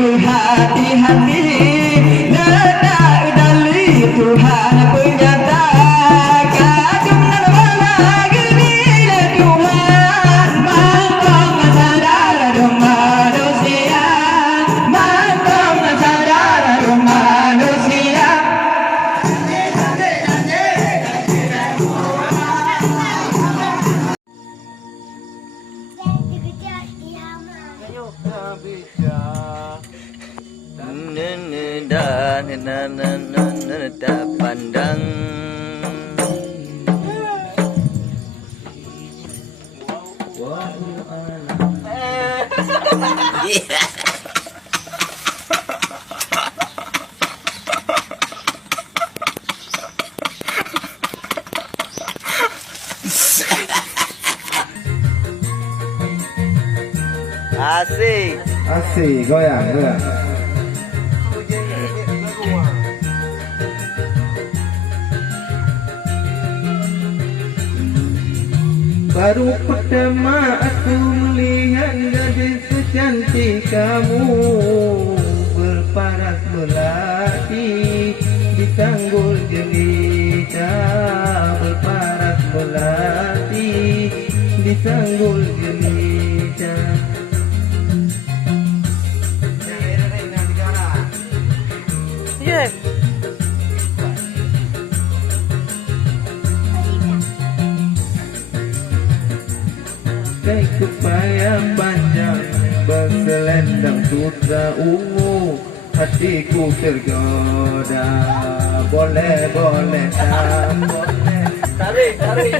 berhati-hati, letak dali Tuhan penyata. Kagum dan balagi bila Tuhan mangkong sadar manusia, mangkong sadar manusia. Tak pandang asik Asik, goyang, goyang. Baru pertama aku melihat gadis secantik kamu, berparas belati di tanggul jelita, berparas belati di tanggul jelita. yes. Kai kepaya panjang berselendang sutra ungu, hatiku tergoda. Boleh, boleh, tak boleh. Tarik, tarik.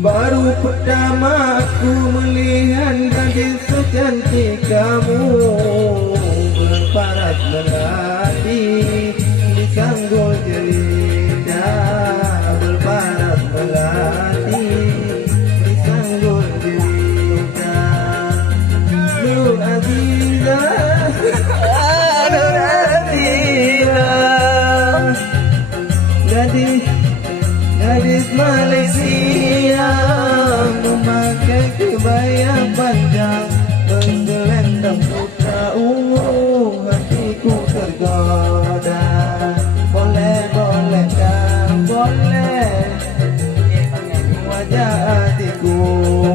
Baru pertama aku melihat gadis secantik kamu, berparas melati di sanggul jelita, berparas melati di sanggul jelita. Nur Aziza, Nur Aziza, gadis Malaysia, memakai kebaya panjang berselendang putra ungu, hatiku tergoda. Boleh, boleh, tak boleh, wajah hatiku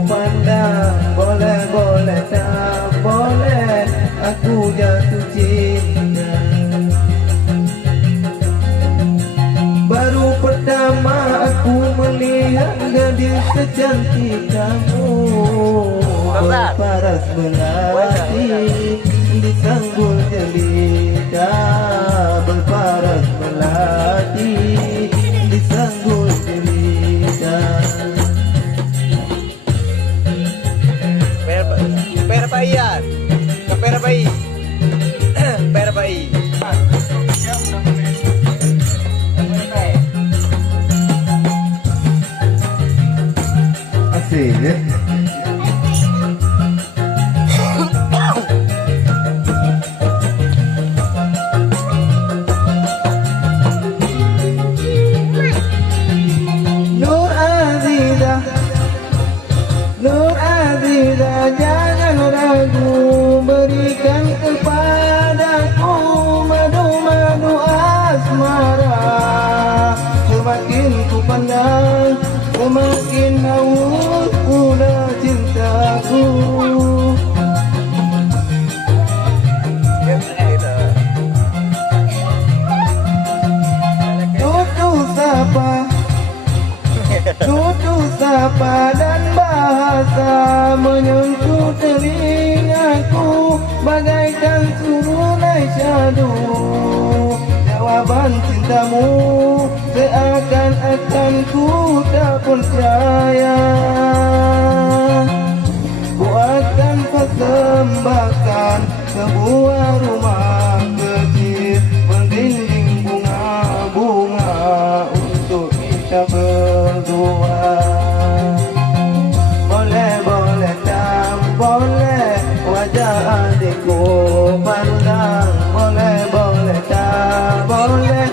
pandang. Boleh, boleh, tak boleh, aku jatuh cinta. Baru pertama aku melihat gadis secantik kamu, berparas belati di sanggul jelita, berparas belati di sanggul jelita. Perapaian, keperapai, perapai. Asik ya. Nur Aziza, Nur Aziza, jangan ragu, berikan kepadaku madu-madu asmara. Semakin ku pandang, semakin haus pula cintaku. Tutur sapa dan bahasa menyentuh telingaku bagaikan sungai syadu. Jawaban cintamu seakan-akan ku tak percaya. Ku akan persembahkan sebuah rumah kecil berdinding bunga-bunga untuk kita berdua. Boleh, boleh, tak boleh, wajah adikku pandang. Boleh, boleh, tak boleh,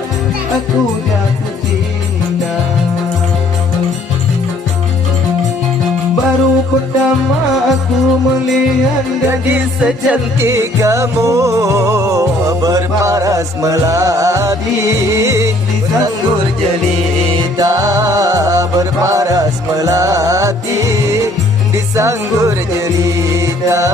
aku jatuh cinta. pertama aku melihat gadis secantik kamu berparas melati di sanggur jelita, berparas melati di sanggur jelita.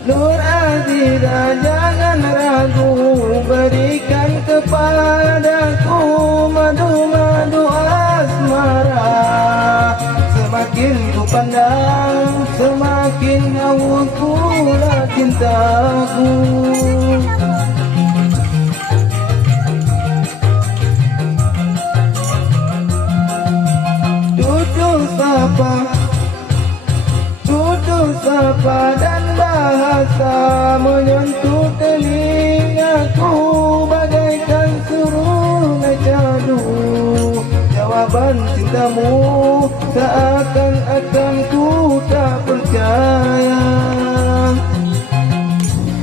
Nur Azizah, jangan ragu, berikan kepadaku madu-madu asmara. Semakin ku pandang, semakin haus pula cintaku. Tutur sapa dan bahasa menyentuh telingaku bagaikan surungai cadu. Jawaban cintamu seakan-akan ku tak percaya.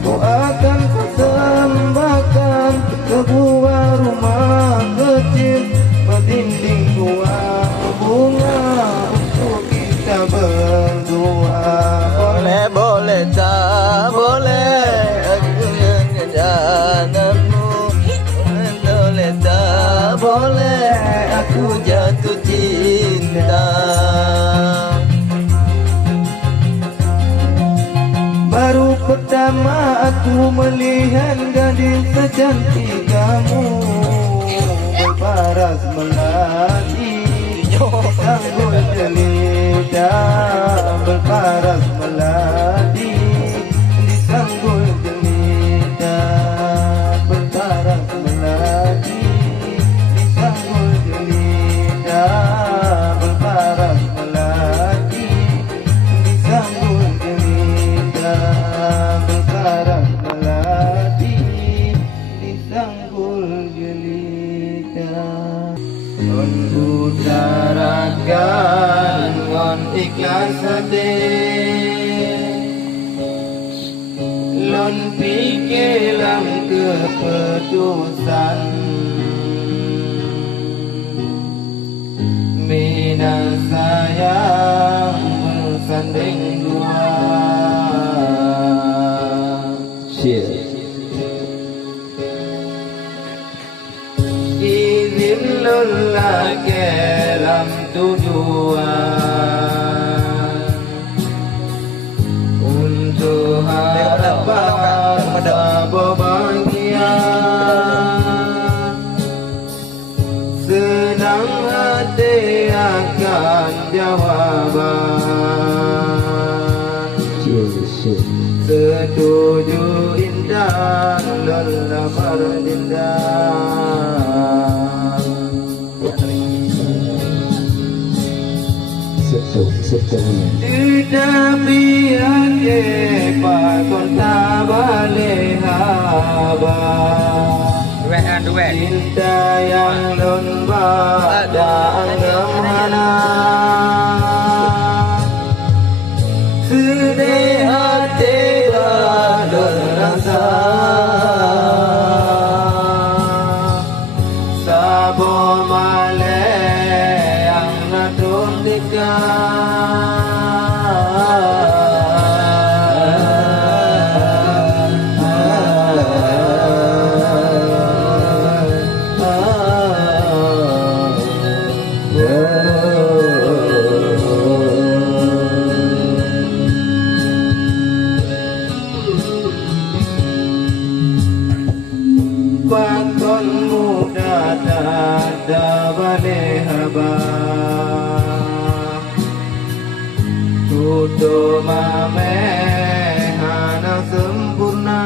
Ku akan persembahkan sebuah rumah kecil berdinding dua bunga untuk kita berdua. Boleh tak boleh aku menjanamu, boleh tak boleh aku jatuh cinta. Baru pertama aku melihat gadis secantik kamu berparas melati di sanggur jelita, berparas melati di sanggur jelita, berparas melati di sanggur jelita, berparas melati di sanggur jelita, berparas melati di sanggur jelita. Utarakan ngon ikhlas hati, lon pikiran keputusan, minat sayang bersanding dua. Izin lelaki dalam tujuan untuk harapan bahagia. Senang hati akan jawaban, setuju indah lelamar indah. Tetapi ane pakon tak boleh haba, cinta yang lembab dan gemana, sedih hati dan rasa. Sabo male yang natun Pakon muda tak boleh haba, tutu mame hana sempurna,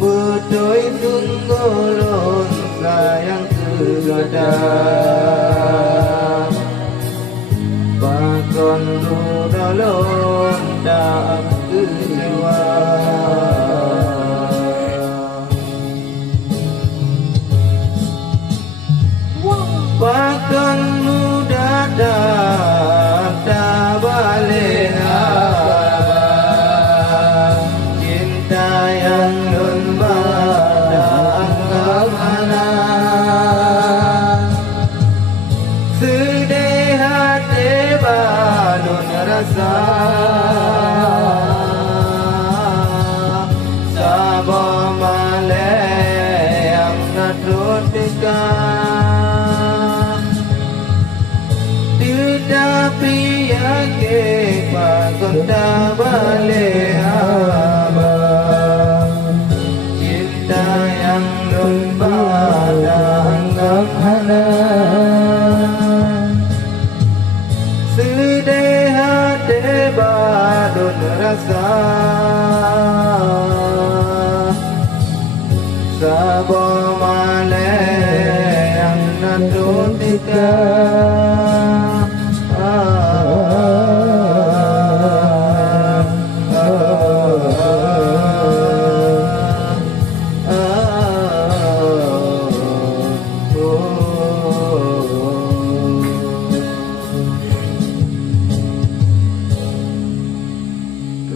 betul sunggulun sayang begadang Bakon rudalon dak kesewa Bakon dadak dak balik abang Cinta yang nun badak kemana Sedih hati balun rasa Sabar malai yang natrut dekat Tetapi yang kekal tak balik abang Cinta yang nun badak kemana Sedih hati balun rasa Sabar malai yang natrut dekat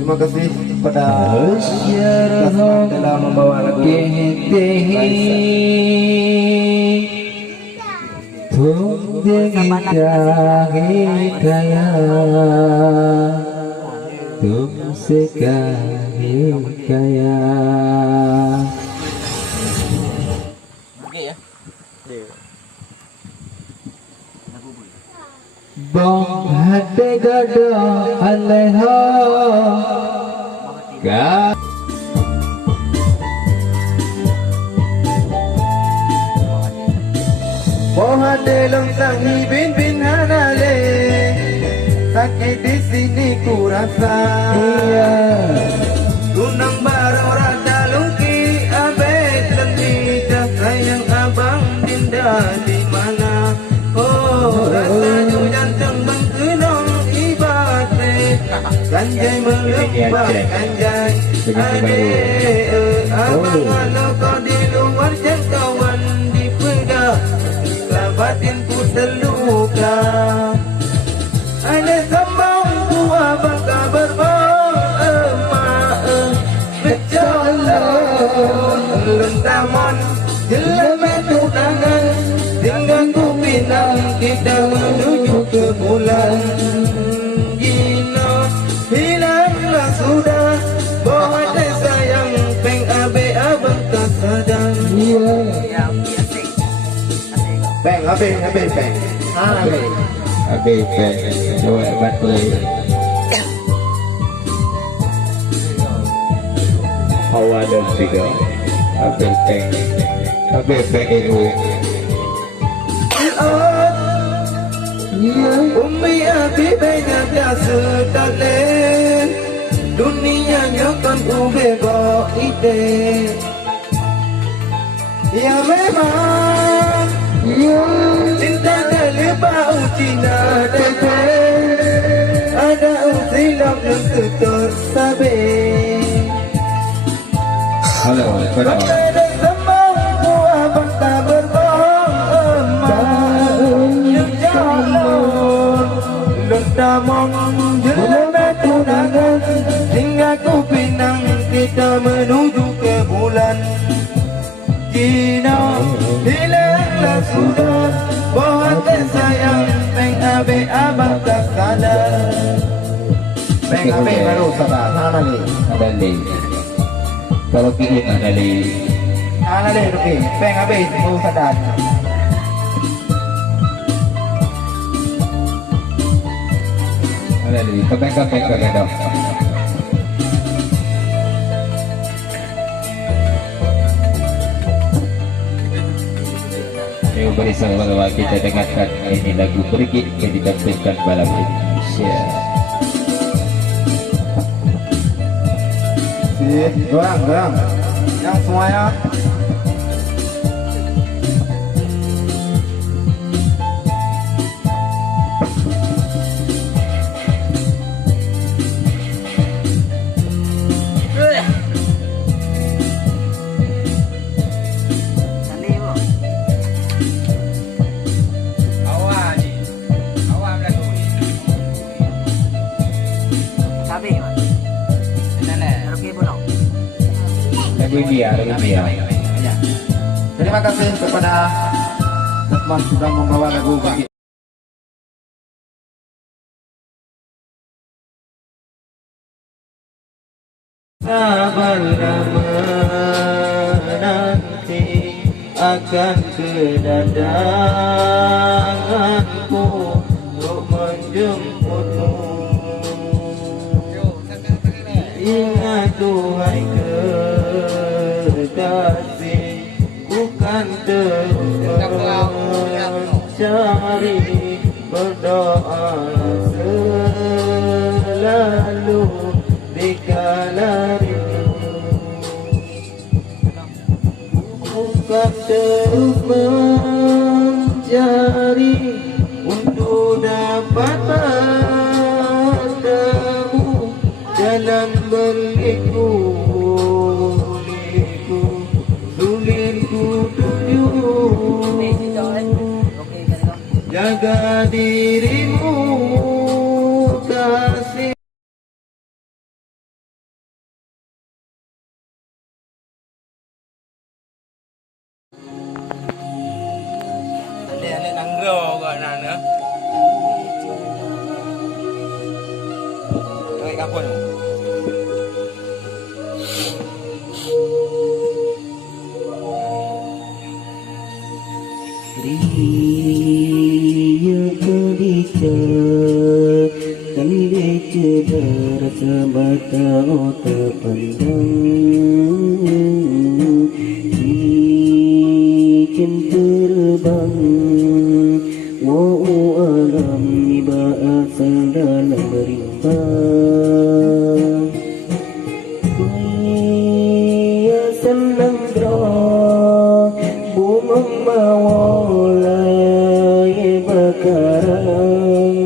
Terima kasih kepada Kasman telah membawa lagu Bong hati gada aleha ga Boha delong tangi bin bin hanale Sakit di sini ku rasa Gunang barang rada lungki abet lebih dah sayang abang dinda di mana Oh rasanya jantung mengkenong ibadah Ganjai melembah ganjai Adik abang kalau kau di luar jangkauan di pedah Batin ku terluka Ada sambang ku abang kabar bang emak Berjalan Lentamon Jelamet tunangan Tinggal ku pinang Kita menuju ke bulan Gina Hilanglah sudah Bawa sayang Peng abe abang tak sadar Peng, abe, peng. abe coba bantu hawa dan tiga abe itu Umi abi banyak biasa talent Dunia nyokan ube bawa ide Ya memang Cinta terlebau Cina tete Ada usilam dan tutur sabi halo pada Ada sembang buah bangsa berbohong emak Jalan Lentamong jelemet tunangan Hingga ku pinang kita menuju ke bulan Cina hilanglah sudah Bawa sayang Peng abe abang tak sadar Peng abe baru sadar Mana ni? ada li kalau kiin ada li Mana ni Ruki? Peng abe baru sadar ada li kapeng dong Ayo bersama kita dengarkan ini lagu pergi yang ditampilkan malam ini. Gorang Yang semuanya India. Ya. Terima kasih kepada teman sudah membawa lagu bagi Sabarlah menanti akan kedatanganku untuk menjemputmu. Ingat Tuhan kekasih, bukan terus mencari, berdoa selalu dikala rindu. Bukan terus mencari untuk dapat bertemu, jalan berliku sulitku tuju. Jaga dirimu kasih. Ada nangro kok nana. Kayak kapan? Ria kedica Kali cedar semata otak pandang Ikan terbang Wa'u alam bahasa dalam berimbang Kuya senang drah Bumang mawalay bakarang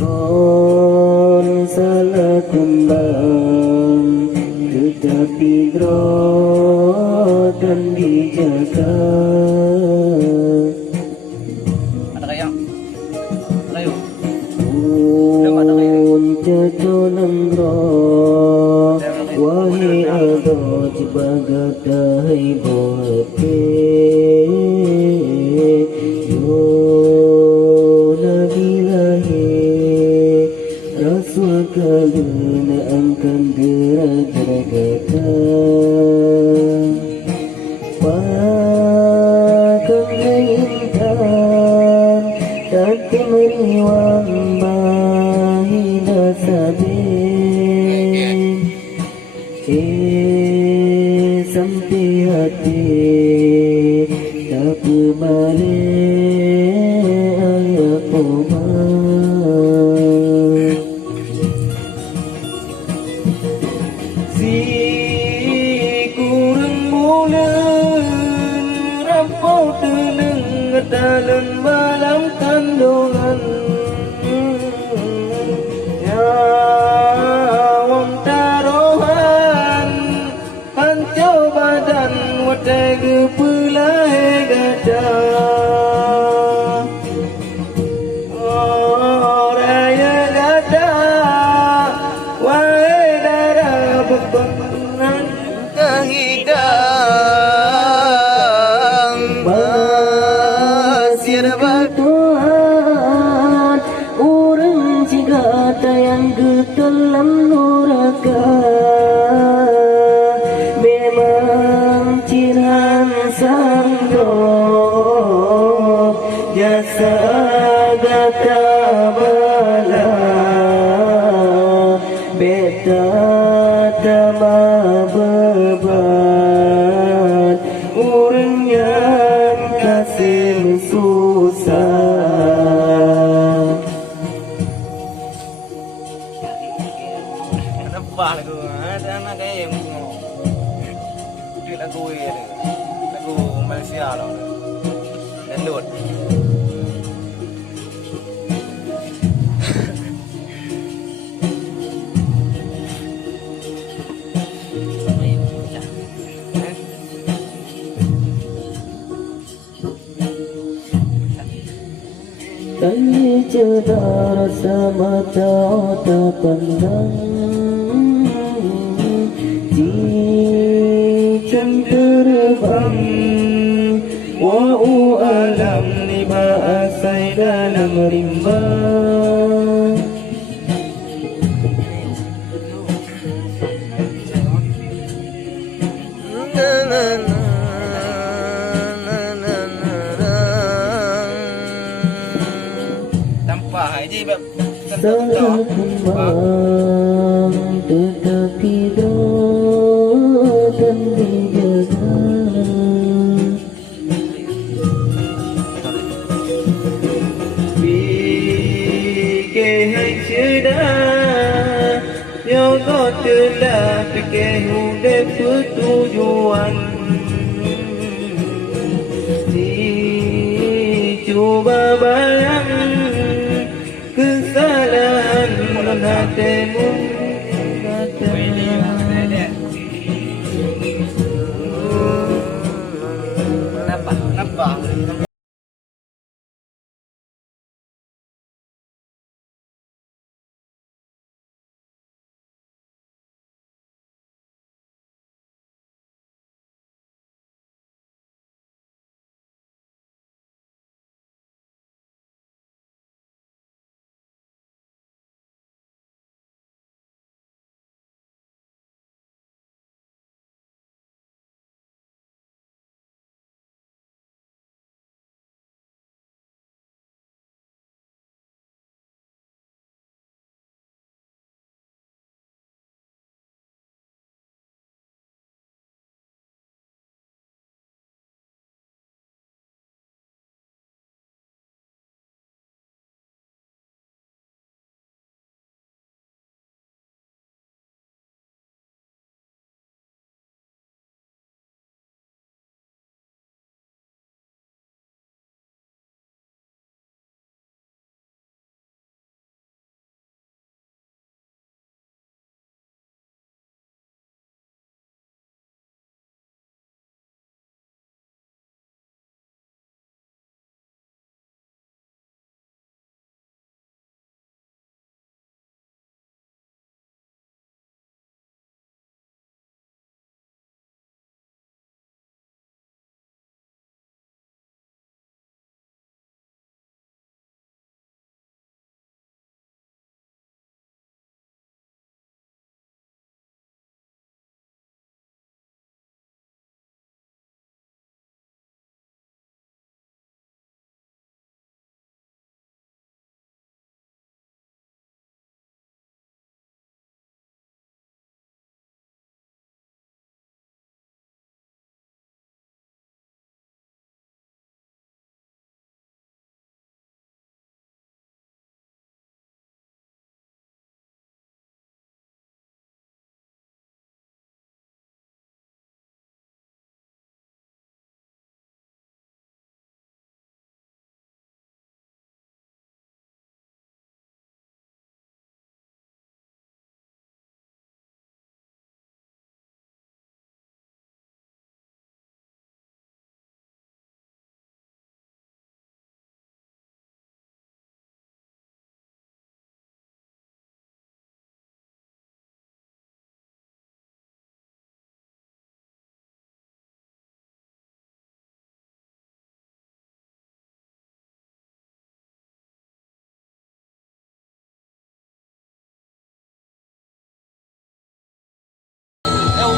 Kon salah kembang Tetapi drah dan dijaga Ada kayak layu. Caconang roh Wahai ada cibaga dahai bohate Yo nabilahe Rasul kaluna angkan derajat Pakang intan Tapi meriwang bahina sabin sampai hati tak balik ayah pomah si kurang bulan rampau tenang dalam malam kandungan nyawam taruhan panco badan watai gepulai gada raya gada wahai darah bebenan kehidang basir batuan orang jika tayang getelam nuraka memang ciran sanggo jasa gata bala beta tama beban orang yang kasih susah. Apa lagu? Ada anak kayak yang lagu ini, lagu Malaysia loh. Download. Kali cedar semata otak pandang malam di bahasai dalam rimba. Tanpa aja bab. Salah kembang tetapi dan dijaga. Fikir hai sudah, yo kau telah fikir udah bertujuan. Si cuba bayang kesalahan hatimu Kenapa?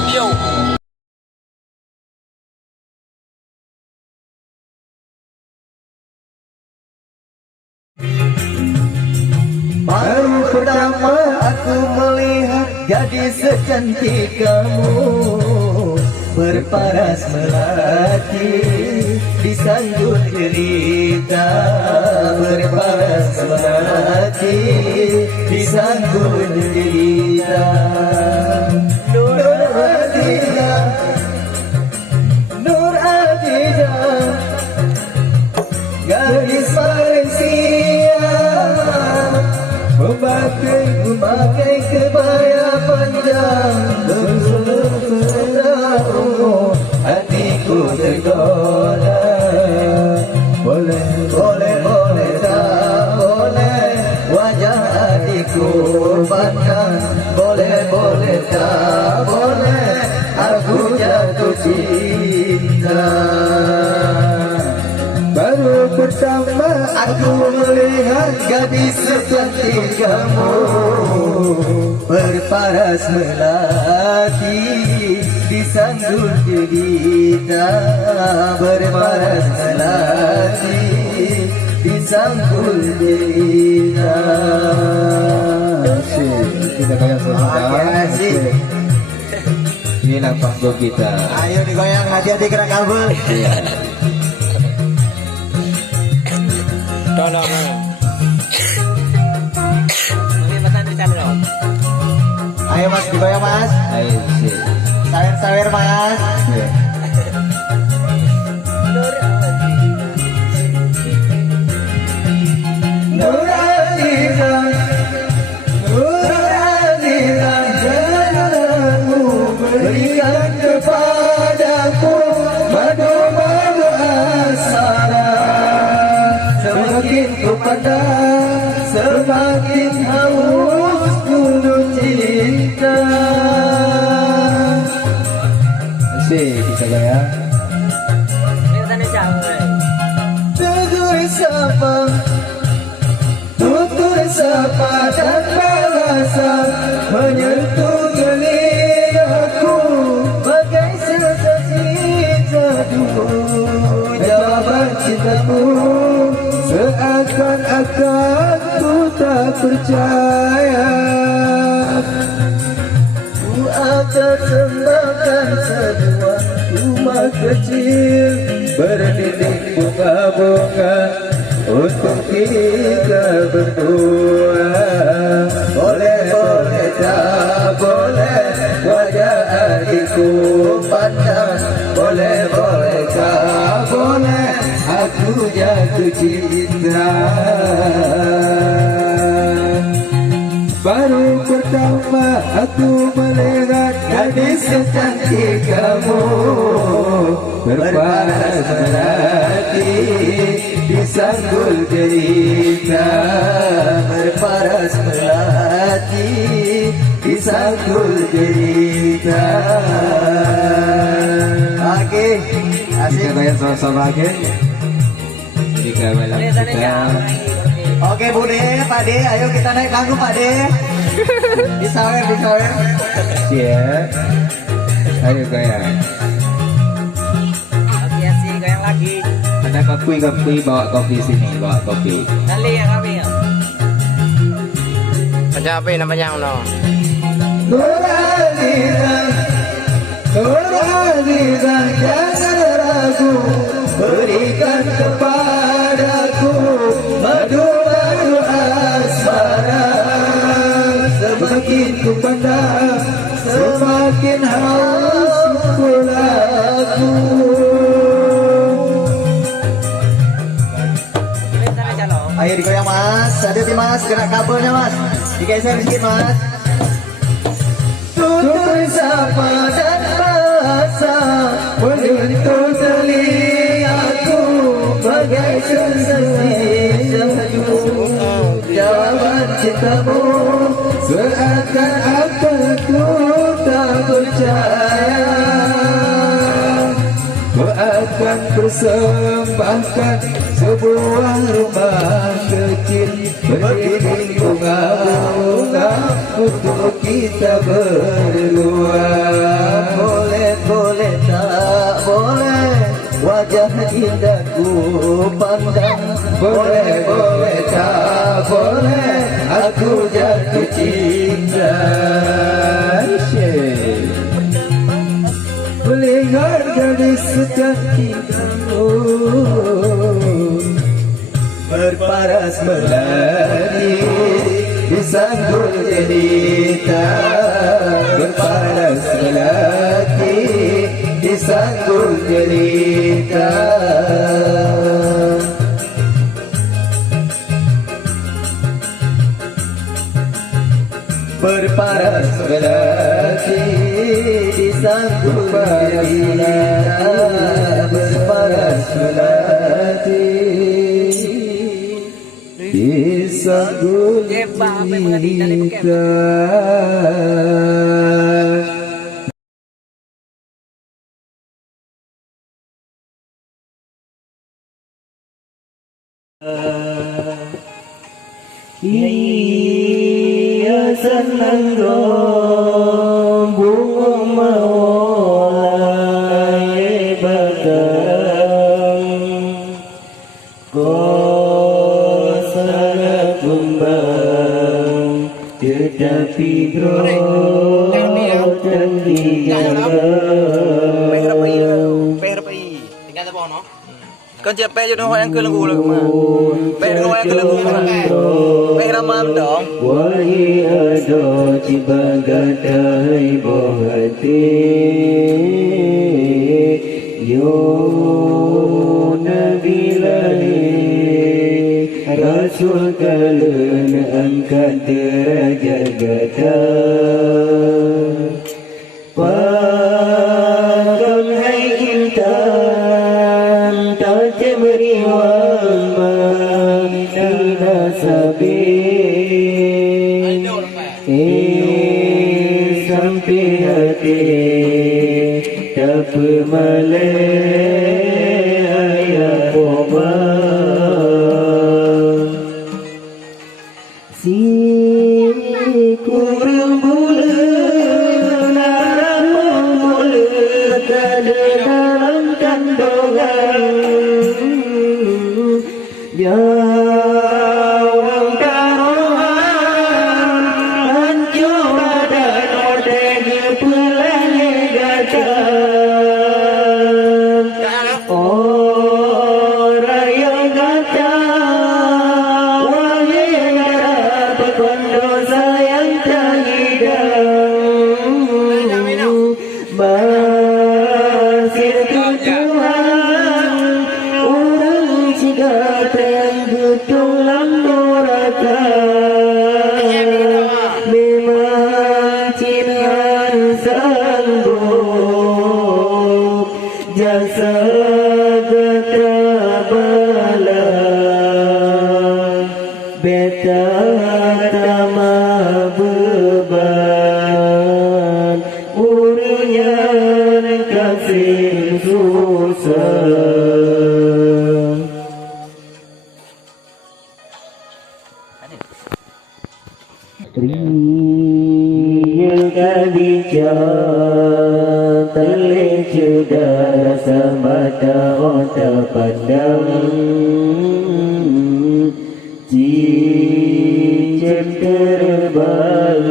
Yo. Baru pertama aku melihat gadis secantik kamu, berparas melati disanggut jelita, berparas melati disanggut jelita. Nur Adijah, Nur Adijah, gadis Malaysia, memakai kebaya panjang bersuara ungu, hatiku tergoda. Boleh, boleh, boleh, tak boleh wajah adikku pandang. Boleh, boleh, tak boleh aku jatuh cinta. pertama aku melihat gadis secantik kamu, berparas melati disanggul jelita, berparas melati disanggul jelita. Kita goyang sama-sama. Inilah panggung kita. Ayo digoyang, hati-hati kena kabel. Iya. Tolong. Ini pesan di sana dong. Ayo mas, digoyang mas. Ayo sih. Sawer-sawer mas. Iya. Nuraniza, Nuraniza, janganmu berikan kepadaku madu-madu asmara. Semakin ku pandang, semakin haus gunung cinta. Asik, kita goyang. Ini pesan di sana. Tutur sapa, tutur sapa dan bahasa menyentuh telingaku bagai sensasi teduh. Jawaban cintamu seakan-akan ku tak percaya. Ku akan sembahkan sebuah rumah kecil berdinding bunga-bunga untuk kita berdua. Boleh, boleh, tak boleh wajah adikku pandang. Boleh, boleh, tak boleh aku jatuh cinta. Baru pertama aku melihat gadis secantik kamu, berparas melati disanggul jelita, berparas melati disanggul jelita. Oke, Kita goyang sama-sama lagi. Jadi gamelan Ini pesan di kita. sana. oke Bude, Pak De, ayo kita naik panggung Pak De. Disawer, disawer. Iya. Ayo goyang. Oke sih, goyang lagi. Ada kopi bawa kopi sini, bawa kopi. Kali ya kami ya. Panjang namanya no. Nuraniza, Nuraniza, jangan ragu berikan kepadaku madu-madu asmara. Semakin ku pandang, semakin haus pula aku. Ini pesan di sana. Ayo digoyang mas, hati-hati mas, kena kabelnya mas. Digeser sedikit mas. Tutur sapa dan bahasa menyentuh telingaku bagai sensasi teduh. Jawaban cintamu seakan-akan ku tak percaya. Ku akan persembahkan sebuah rumah kecil berdinding bunga-bunga untuk kita berdua. Boleh, boleh, tak boleh wajah indahku pandang. Boleh, boleh, tak boleh aku jatuh cinta. Melihat gadis secantik kamu, berparas melati disanggul jelita, berparas melati disanggul jelita. Berparas melati disanggul jelita, berparas melati disanggul jelita. Hiasan anggung bunga mulai bakang kosana kumbang tetapi con chia pe cho nó hoang cứ lưng mà pe nó hoang cứ lưng mà pe ra mam dong wahai ado cibagadai bohati yo nabi lahi rasul kalian angkat derajat gata pagam hai intan tajamri wal manina sabi sampai hati tak malaya boba si kurang bulan narang mulut ada dalam kandungan jauh karohan hancur badan odegi pelani gacang orang yang gacang wahai darah pendosa yang tak hidang masih tujuan orang cigat yang getulang doraka memang cinhan sanggup jasa gata bala beta tama beban urnya kasih susah Riya kadija terlecuda rasa mata otak pandang cincin terbang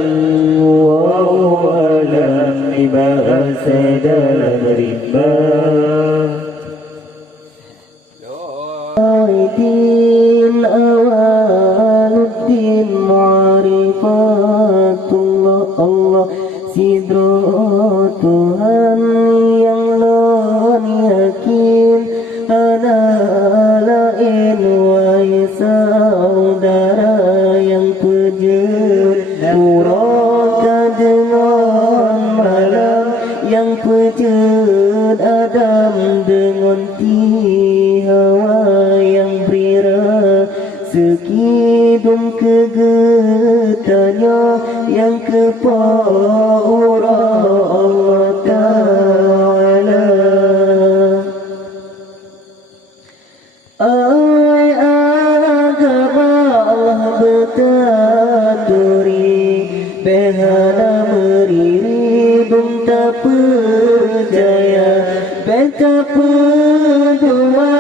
wow alam bahasa dalam rimba Din awaluddin ma'rifatullah Allah sidro Tuhan yang non yakin ada lain wahai saudara yang pejut uraka dengan malam yang pejut Adam dengan Hawa yang beri sekidung kegetanya yang kepada Allah Ta'ala ai agama Allah bertaturi behana meriri dum tak percaya betapa doa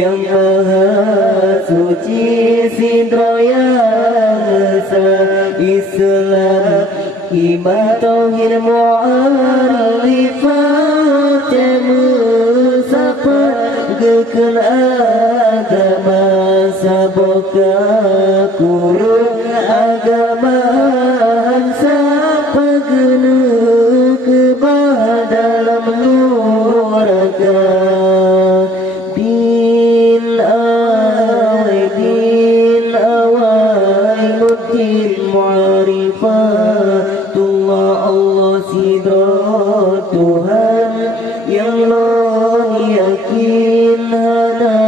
yang maha suci sidro yang esa Islam iman tauhid mu'arifat jemusapat gekun agama saboka kurung agama sapa genu kebah dalam nuraka Ma'rifatullah Allah sidra Tuhan yang non yakin hana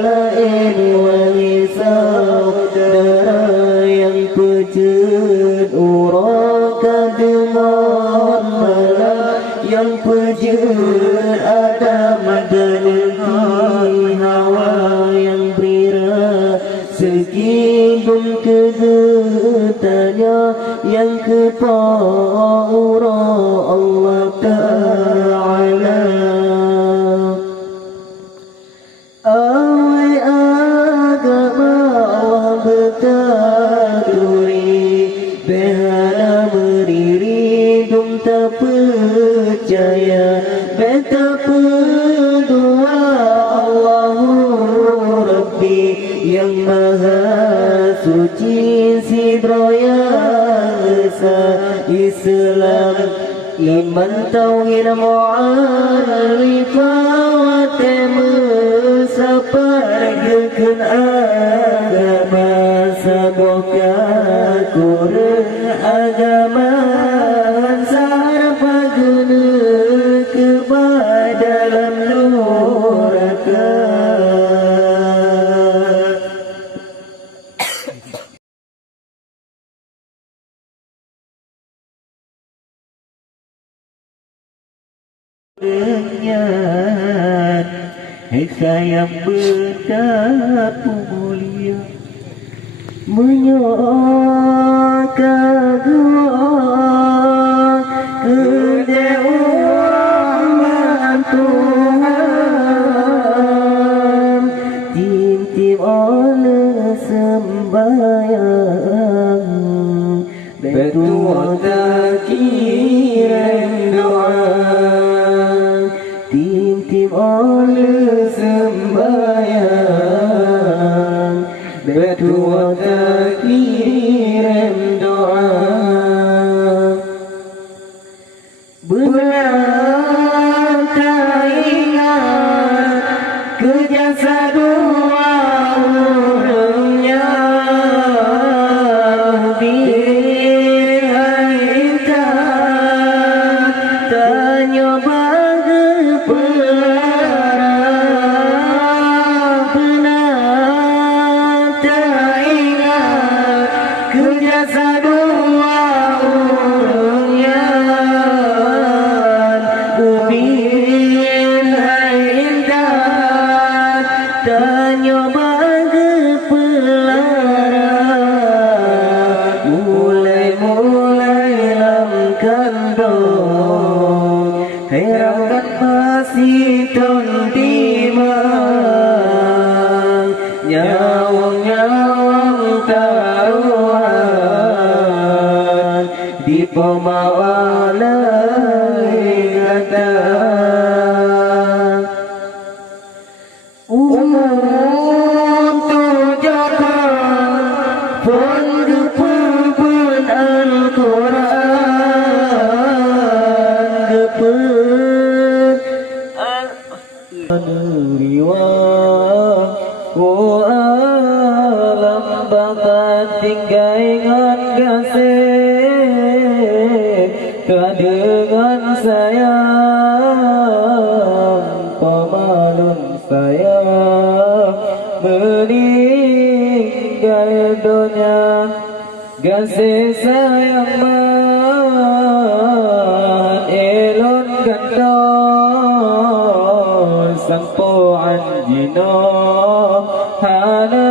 lain wahai saudara yang pejut uraka dengan malam yang pejut Adam dan liman tauhid mu'arifa wa temu sapargekeun agama saboka kurang agama sarpa guna kepada dalam neraka. Dengan sayang berdapu mulia menyokagua kedewaan Tuhan tim-tim oleh sembahyang betul tak kirim doa tim-tim oleh sembahyang betul tak kirim doa benar tak ingat ke jasa dua orangnya bihaikan tanya bagai pelarang benar tak ingat ke jasa dua orangnya bihaikan tanya bagai pelarang mulai lam kandung herangan masih tontimang nyawang taruhan di pemawalai kata untuk jalan pun gepen Al-Quran gepen Al-Riwah alam bakat tinggai ngan gasih kadengan sayang pemalun sayang meninggal dunia gasih sayang man elon gantong sampuan jino hana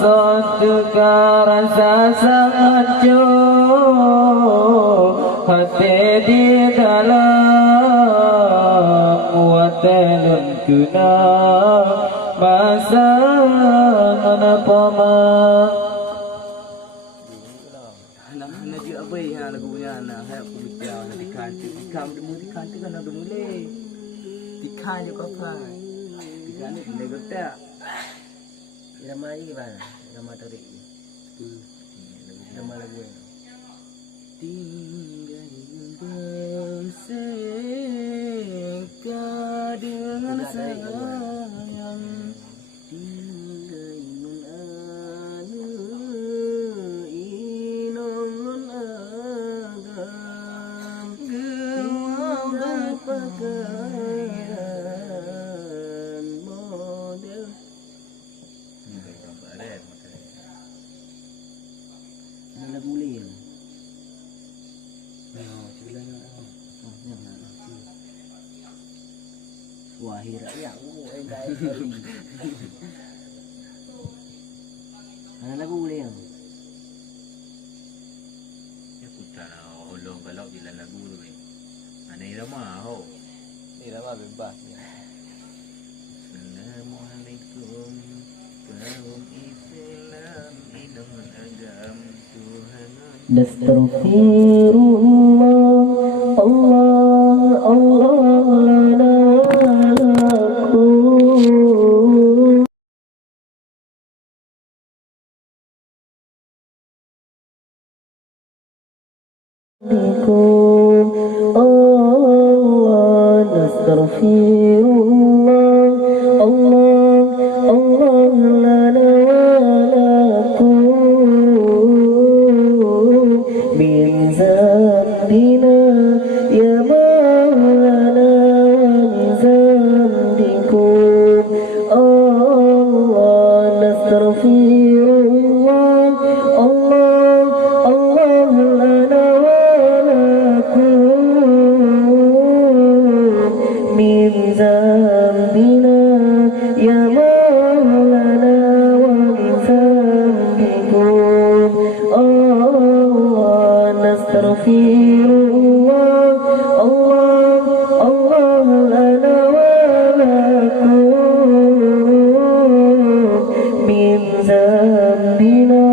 satu rasa sangat jauh hati di dalam watelun tuna masa kenapa mak Naji abai ha lagunya na hai aku bicara dikan demu dikan tu kan ada mulai dikan juga apa dikan ni dia kata irama ini mana irama tarik irama lagu ini tinggal berseka dengan sayang tinggal Wahir ya Mana lagu boleh yang? Ya putar ulung kalau bila lagu tu ni. Mana irama ho. Irama bebas ya. Assalamualaikum kaum Islam inun agam Tuhan. Nastaghfirullah Allah lana lakum ذنبنا يا مولانا ومن ذنبكم الله نستغفر الله الله الله لنا ولكم من ذنبنا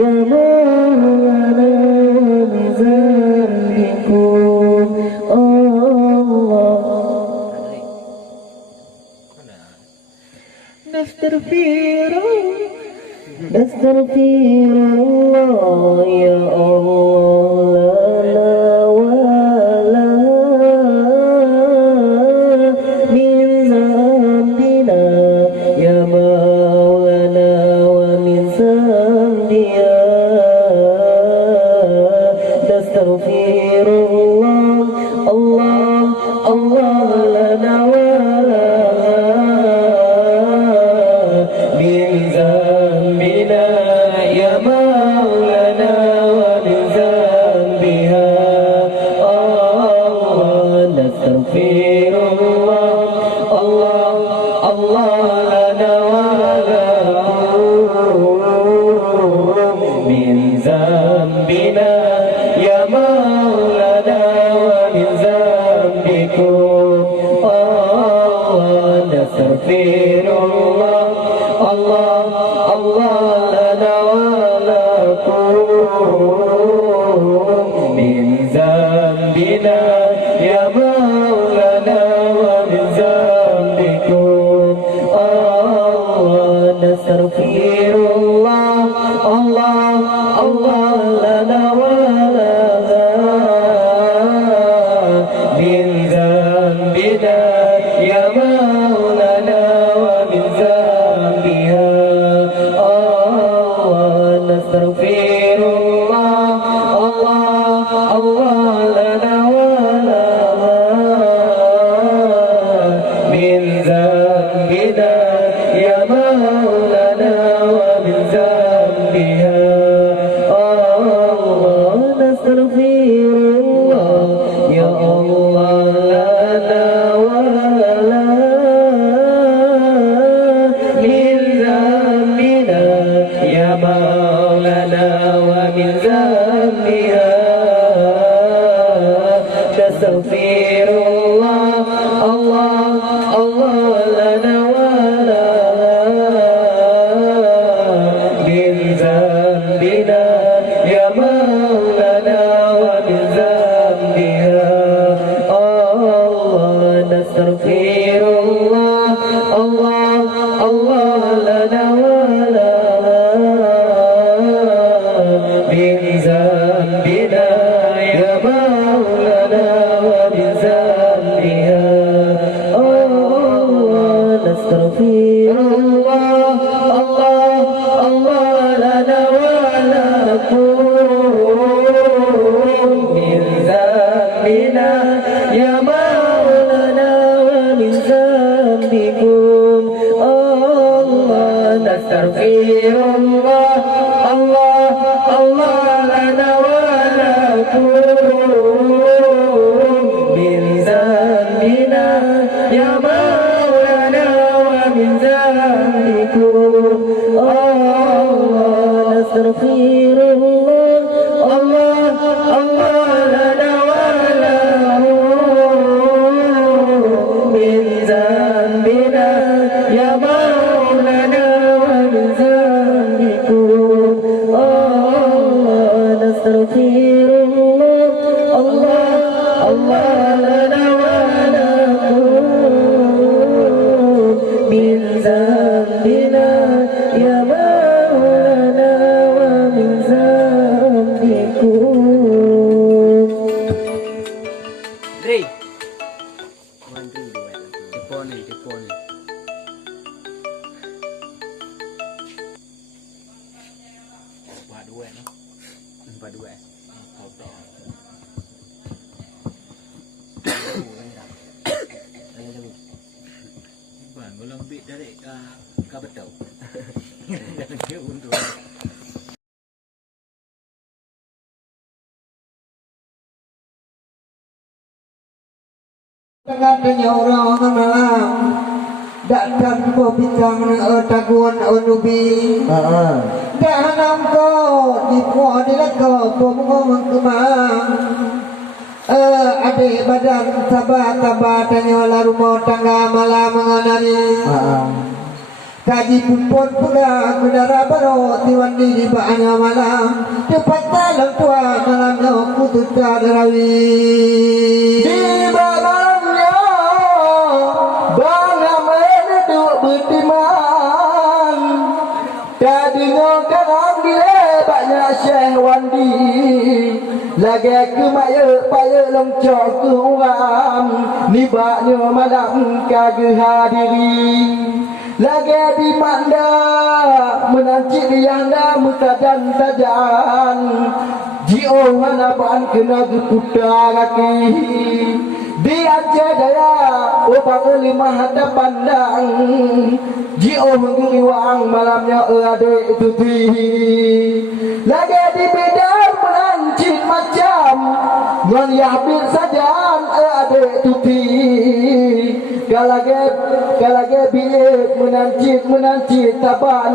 يا مولانا ومن ذنبكم الله نستغفر الله يا الله لا ولا من ذنبنا يا مولانا ومن ذنبنا نستغفر الله الله الله لنا ولا من ذنبنا يا مولانا ومن ذنبها الله نستغفر الله الله الله لنا ولهم من ذنبنا يا مولانا ومن ذنبكم الله نستغفر الله الله الله لنا ولكم من ذنبنا يا مولانا ومن ذنبكم الله نستغفر الله الله الله لنا ولهم من ذنبنا يا مولانا ومن ذنبها الله نستغفر الله الله الله لنا ولهم من ذنبنا يا مولانا ومن ذنبها الله نستغفر الله يا الله لنا ولا من ذنبنا يا مولانا ومن ذنبها نستغفر الله الله الله لنا ولا من ذنبنا يا مولانا ومن ذنبها الله نستغفر الله الله الله لنا ولا من ذنبنا يا مولانا ومن ذنبها الله نستغفر الله الله الله لنا ولكم من ذنبنا يا مولانا ومن ذنبكم الله نستغفر الله الله الله لنا ولكم من ذنبنا يا مولانا ومن ذنبكم الله نستغفر الله الله الله لنا ولهم من ذنبنا يا مولانا ومن ذنبكم الله نستغفر الله الله الله لنا ولهم من ذنبنا يا مولانا ومن ذنبكم Dre. Mantri duet. Cepon ni, cepon ni. Empat duet no. Empat duet. Bang, belum bit dari ka betul. Jangan dia untuk. Tengah-tengah orang malam datang po bintang taguan onubi. Dahanam ko di po nila ko pumungong kumang. Adik badan taba tanya lalu mau tangga malam mengenali. Kaji pun pula kedara baru tiwan di bahannya malam. Cepat dalam tua malamnya putus darawi. Di malamnya bangam duduk bertiman. Tadi ngokarang bila banyak syekh wandi. Lagi ke maya paya longcok ke uram. Nibaknya malam kagak hadiri. Lagi di manda menancik dianda mutadan tajan. Jio hanapan kena geputar kaki. Di Aceh Jaya opang lima hata pandang. Jio mengiriwang malamnya adik tuti. Lagi di bedar menancik macam. Ngon yahbir sajan adik tuti. Kalage biik menancit taban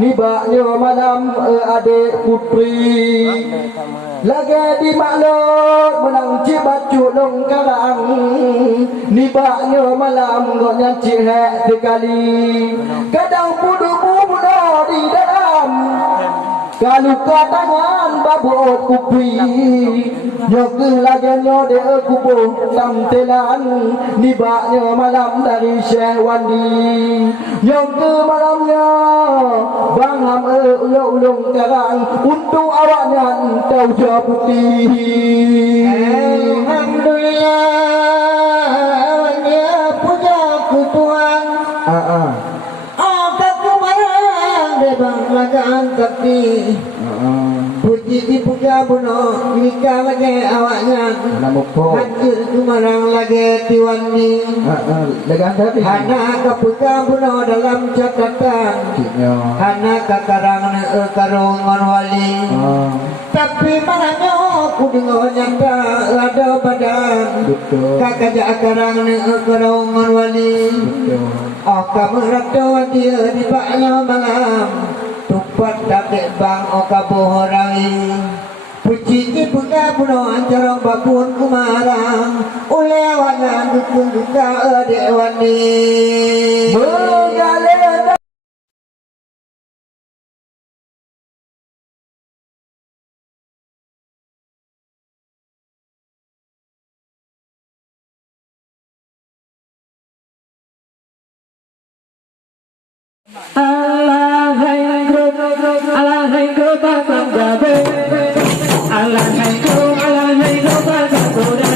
nibaknya malam adik putri. Lage di maklum menancit baju longkarang nibaknya malam gak nyancit hek sekali. Kadang pudumu muda di dalam kaluka tangan babot kupi. Nyoke lagi nyode kubuh tamtelan nibaknya malam dari Syekh Wandi. Nyoke malamnya bangam ulung karang untuk awaknya entau putih. Alhamdulillah awaknya puja ku Tuhan. Aku marang debang lagaan tapi puji dipuja buno nikah lagi awaknya. Hancur kumarang lagi tiwani. Hana kapuja buno dalam catatan. Hana kakarang karungan wali. Tapi malahnya aku dengar nyata ada badan. Kakak akarang karungan wali. Kamu rata dia di baknya malam. Tupat dapat bang oka bohorangi. Puji di buka buno ancarong bakun kumarang. Oleh wangan dukung duka adik wani. Mengalir Allah hai group pasang gabe. Allah hai group pasang kuda.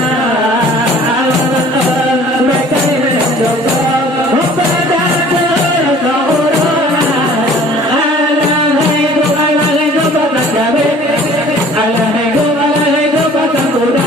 Mereka ini dosa. Pada orang. Allah hai group pasang gabe. Allah hai group pasang kuda.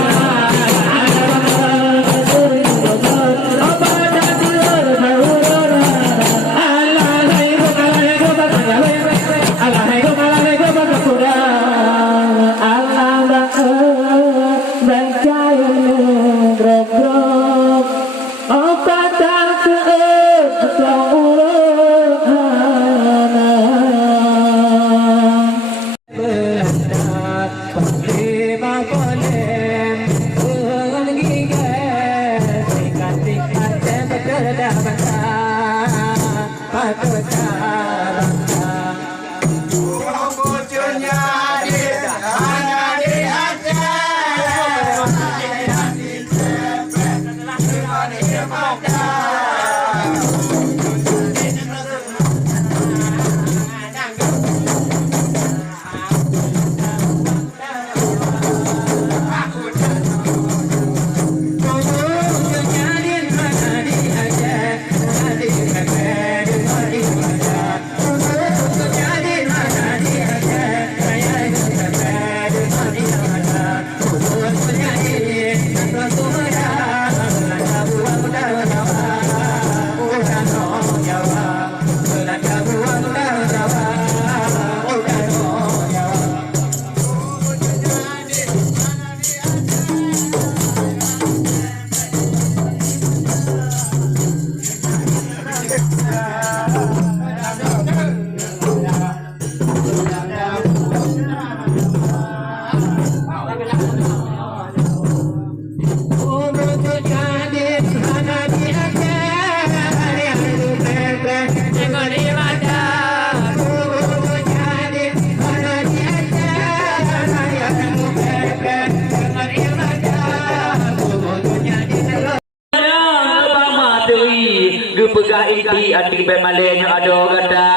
pegah iti ati bemalenya ado gada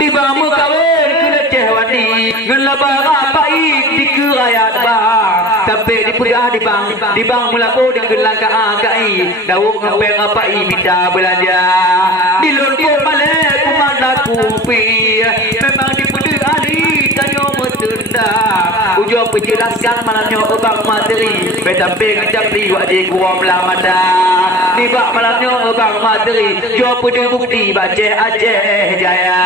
di bamu kawin kena cehwani ngelaba rapai di kerayat ba sampai di pegah di bang mulaku di kelaka agai dauk ngapeng rapai minta belanja di lontur malek kumanda kupi memang di pedi ali tanyo metenda ujo penjelaskan malamnya obang materi betamping capli wajib gua melamada di bak malamnya obang materi jo pedi bukti baca Aceh Jaya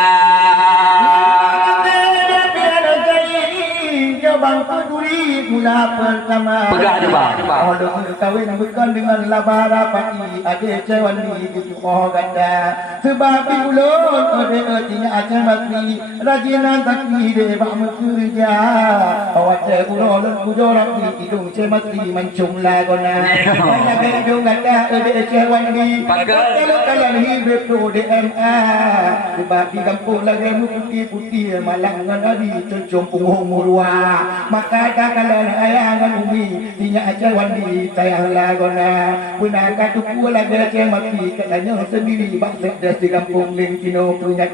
Bang Peduli mula pertama pegah je bang orang kawin bukan dengan labara pagi ada cewan di tujuh ganda sebab ulun ode odinya aja mati rajinan takni de bak kerja awak ce ulun kujorak di hidung ce mati mancung lagona lagi hidung ganda ode cewan di kalau kalian hidup tu DMA sebab di kampung lagi putih-putih malang ngadi cuncung pungung murua maka kalian ayangan umi dinya aja wandi tayang lagona punaka tuku lagi aja mati katanya sendiri bangsa di kampung Lingkino punya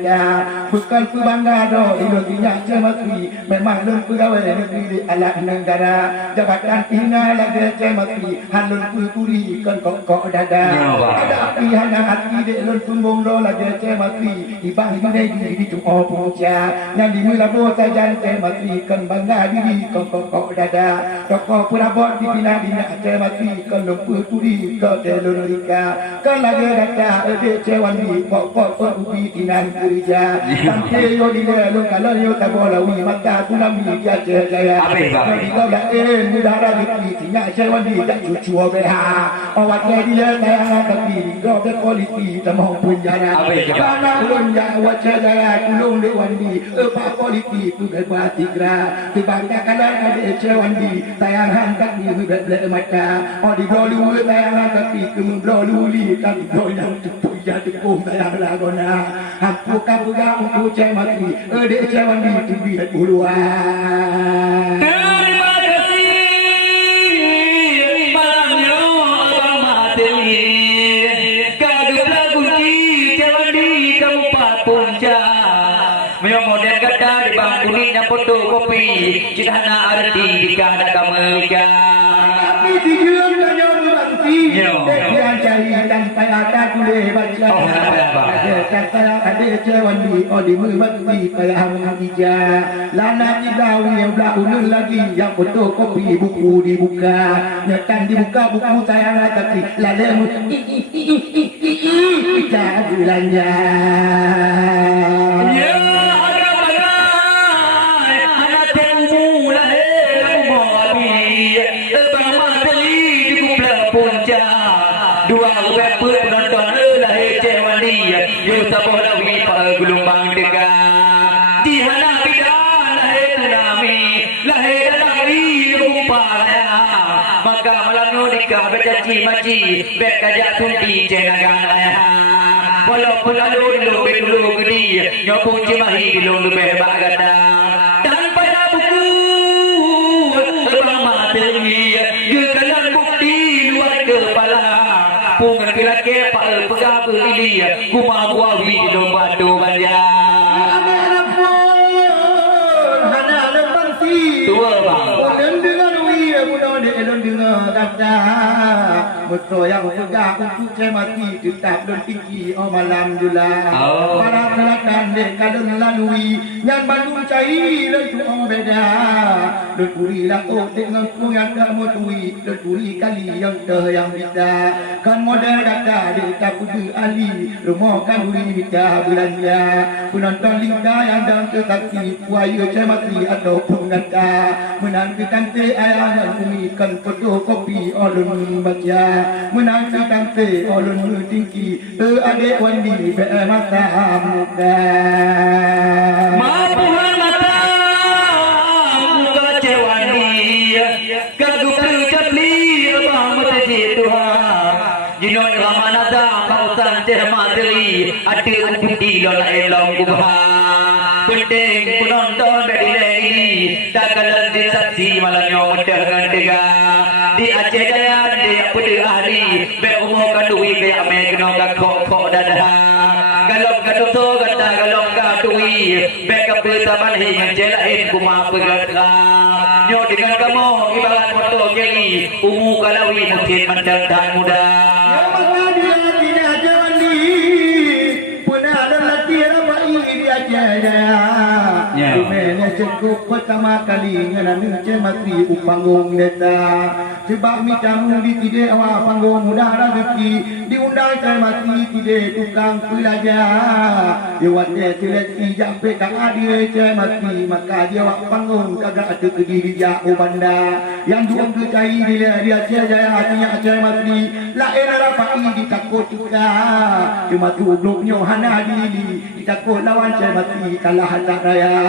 bukan bangga do dinya aja mati memang lun pegawai negeri alat negara jabatan hina lagi aja mati halun puturi kan kok dada ada api hana hati de lun pumbung do lagi aja mati ibang ini di cuma punya yang dimula bo saja aja mati kan bangga diri kok dada toko purabot di bina aja mati kan lumpur turi ke delurika kan lagi dada ede cewan di kok ubi dinan kerja sampai yo di lu kalau yo tabolawi mata tunami dia jaya di kau dah mudara di tinggal cewan di tak cucu beha awak dia saya tapi do be quality tamau punjara karena ulun ya awak jaya kulung dewan di apa quality tu beratigra dibangga kadang ada cewan di tayangan tak di beblek mata oh di dulu tayangan tapi kembloluli tapi doyan tu ya tepung tayang lagona aku kabuga aku cemati ade cewan di tibi buluan terima kasih malamnya abang materi kagak lagu di cewan di Kabupaten Puncak memang model kata di bangku ni dan foto kopi cina arti di kana kamelika tapi dijun banyak berarti yang cari dan kata kule baca kata ada cewan di berarti kaya hija lana digawi yang belakang lagi yang foto kopi buku dibuka nyetan dibuka buku saya tapi lalu tidak belanja dua rapper penonton lahir cewali yo sabah lawi gelombang dekat di hana bidan lahir tsunami lahir lawi rumpaya maka malamnya nikah berjanji maci bek kajak tunti cenagang ayah walaupun lalu dulu gedi nyopung cimahi dulu lebih bagada tanpa buku abang materi kalian bukti luar kepala pungan laki pak pegah beli kumah wawi di domba domanya anak pun hana lepasi tua bang pun dengan wi mudah elon dengar kata betul yang pegah untuk cemati tetap dan tinggi malam jula para selatan dek kadang lalui yang bandung cair dan tu beda dan puri laku dengan yang kamu tui dan puri kali yang yang beda kan model dada di kapudu ali rumah kan uri beda belanja penonton lingka yang dan tetapi puaya cemati atau pengganda menantikan te ayah umi kan foto kopi olun baca menantikan te olun tinggi adik wandi be mata muda mapuhan mata muka cewani kadu percapli abang mati Tuhan jinoi ramanada pausan cermateri ati putih lon elong kubha penting penonton dari ini tak kalah di saksi malamnya mudah gantiga di Aceh Jaya di pada ahli berumur kadui ke ame kena kok dadah galok katuto kata galok kadui beka pertaman hingga jelain kuma pegatka nyo dengan kamu ibarat motor jadi umu kalawi mungkin mandang tak muda cukup pertama kali nganani cematri upanggung neta sebab mi kamu di tide awak panggung muda rezeki diundang cematri tide tukang pelajar lewatnya tileti jampe kang adi cematri maka dia awak panggung kagak ada kediri jauh banda yang juang kecai dia jaya hatinya cematri lain rapai ditakut juga cematri ubluknya hana diri ditakut lawan cematri kalah handak raya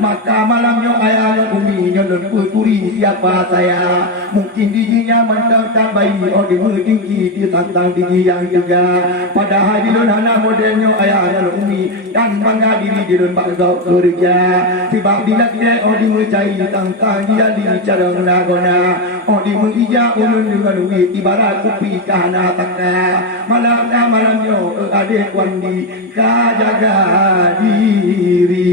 maka malamnya ayah bumi nyolong puturi siapa saya mungkin dijinya mentang bayi orang tinggi di tantang tinggi yang juga padahal di anak modelnya ayah bumi dan bangga diri di dalam bagau kerja sebab dilaknya orang mencari tantang dia di cara nagona orang menghijau ulun dengan duit ibarat kopi kahana taka malamnya adik wandi kajaga diri